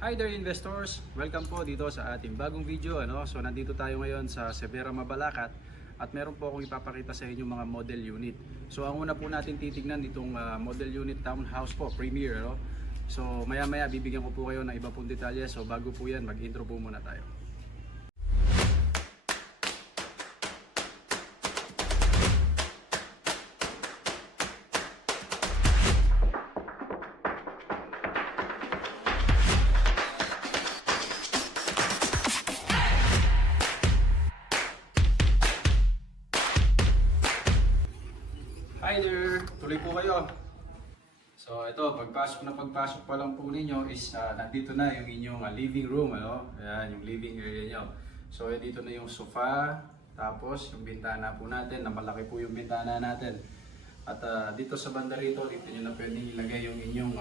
Hi there investors! Welcome po dito sa ating bagong video. So nandito tayo ngayon sa Severa, Mabalacat at meron po akong ipapakita sa inyo mga model unit. So ang una po natin titignan itong model unit townhouse po, Premier. So maya maya bibigyan ko po kayo ng iba pong detalye. So bago po yan, mag-intro po muna tayo. Hi there! Tuloy po kayo. So ito, pagpasok pa lang po ninyo is nandito na yung inyong living room. Ayan, yung living area nyo. So dito na yung sofa, tapos yung bintana po natin, na malaki po yung bintana natin. At dito sa banda rito, dito nyo na pwedeng ilagay yung inyong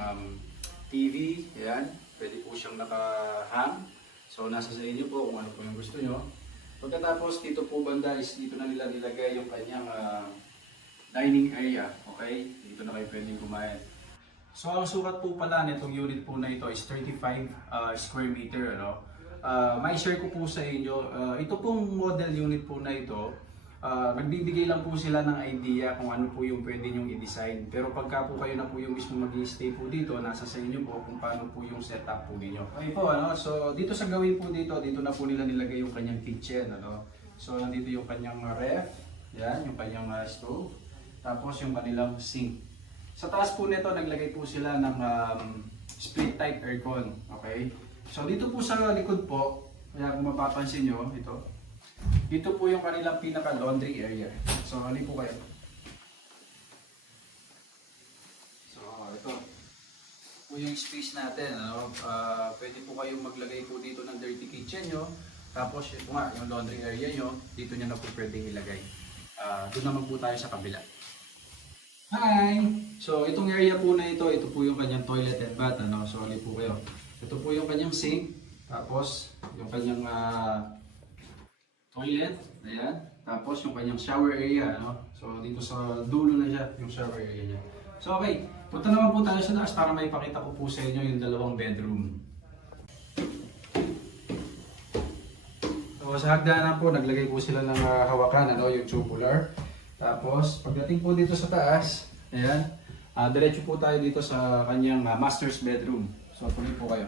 TV. Ayan, pwede po siyang naka-hang. So nasa sa inyo po kung ano po yung gusto nyo. Pagkatapos dito po banda is dito na nila nilagay yung kanyang dining area, okay? Dito na kayo pwedeng kumain. So ang sukat po pala nitong unit po na ito is 35 square meter. May share ko po sa inyo, ito pong model unit po na ito, nagbibigay lang po sila ng idea kung ano po yung pwede nyong i-design. Pero pagka po kayo na po yung mismo mag-i-stay po dito, nasa sa inyo po kung paano po yung setup po ninyo. Okay po, so dito sa gawin po dito na po nila nilagay yung kanyang kitchen. So nandito yung kanyang ref, yan, yung kanyang stove. Tapos yung kanilang sink. Sa taas po nito, naglagay po sila ng split type aircon. Okay? So dito po sa likod po, kaya kung mapapansin nyo, dito po yung kanilang pinaka laundry area. So hali po kayo. So ito po yung space natin. Pwede po kayong maglagay po dito ng dirty kitchen nyo. Tapos ito nga, yung laundry area nyo, dito nyo na po pwedeng ilagay. Doon naman po tayo sa kabila. Hi! So itong area po na ito po yung kanyang toilet and bath. So ali po kayo. Ito po yung kanyang sink. Tapos yung kanyang toilet. Ayan. Tapos yung kanyang shower area. So dito sa dulo na siya yung shower area niya. So okay. Punta naman po tayo sa taas para maipakita ko po sa inyo yung dalawang bedroom. So sa hagdanan po naglagay po sila ng hawakan. Yung tubular. Tapos, pagdating po dito sa taas, ayan, diretso po tayo dito sa kanyang master's bedroom. So, tuloy po kayo.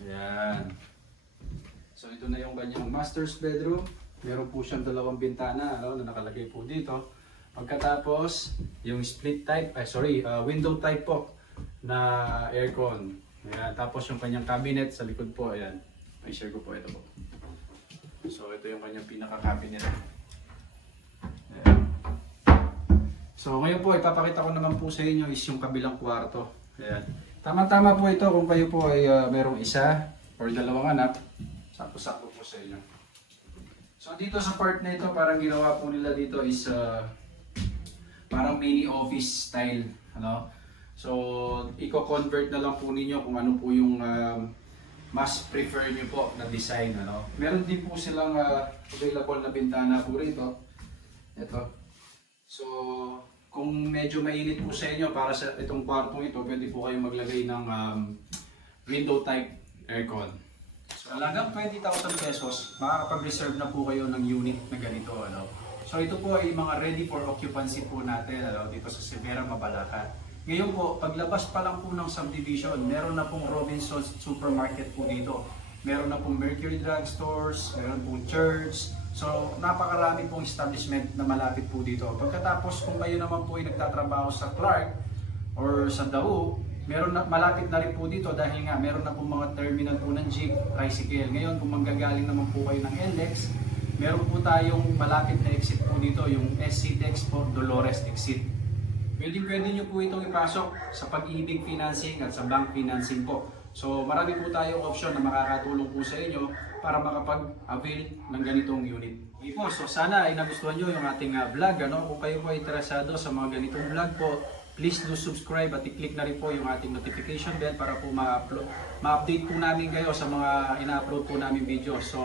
Ayan. So, ito na yung kanyang master's bedroom. Meron po siyang dalawang bintana na nakalagay po dito. Pagkatapos, yung split type, window type po na aircon. Ayan. Tapos, yung kanyang cabinet sa likod po, ayan. May share ko po ito po. So, ito yung kanyang pinaka-cabinet. So ngayon po ipapakita ko naman po sa inyo is yung kabilang kwarto. Ayan. Tama-tama po ito kung kayo po ay merong isa or dalawang anak. Sakto-sakto po sa inyo. So dito sa part na ito, parang ginawa po nila dito is parang mini office style. So i-convert na lang po ninyo kung ano po yung mas prefer nyo po na design. Meron din po silang available na bintana po rito. Ito. So, kung medyo mainit po sa inyo para sa itong kwartong ito, pwede po kayong maglagay ng window type aircon. So, halagang 20,000 pesos, makakapag-reserve na po kayo ng unit na ganito. So, ito po ay mga ready for occupancy po natin dito sa Severa, Mabalacat. Ngayon po, paglabas pa lang po ng subdivision, meron na pong Robinsons Supermarket po dito. Meron na pong Mercury Drugstores, meron pong church. So, napakarami pong establishment na malapit po dito. Pagkatapos, kung kayo naman po ay nagtatrabaho sa Clark or sa Dawu, malapit na rin po dito dahil nga meron na pong mga terminal po ng jeep, tricycle. Ngayon, kung manggagaling naman po kayo ng NLEX, meron po tayong malapit na exit po dito, yung SCTEX po, Dolores exit. Pwede nyo po itong ipasok sa Pag-ibig Financing at sa bank financing po. So marami po tayong option na makakatulong po sa inyo para makapag-avail ng ganitong unit. So sana ay nagustuhan nyo yung ating vlog. Kung kayo po ay interesado sa mga ganitong vlog po, please do subscribe at i-click na rin po yung ating notification bell para po ma-update po namin kayo sa mga ina-upload po namin video. So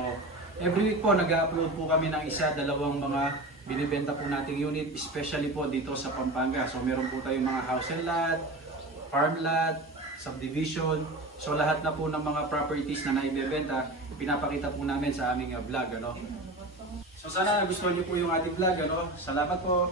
every week po nag-upload po kami ng isa, dalawang mga binibenta po nating unit, especially po dito sa Pampanga. So meron po tayong mga house and lot, farm lot, subdivision. So lahat na po ng mga properties na naibebenta, pinapakita po namin sa aming vlog, ano. So sana nagustuhan niyo po yung ating vlog, ano. Salamat po.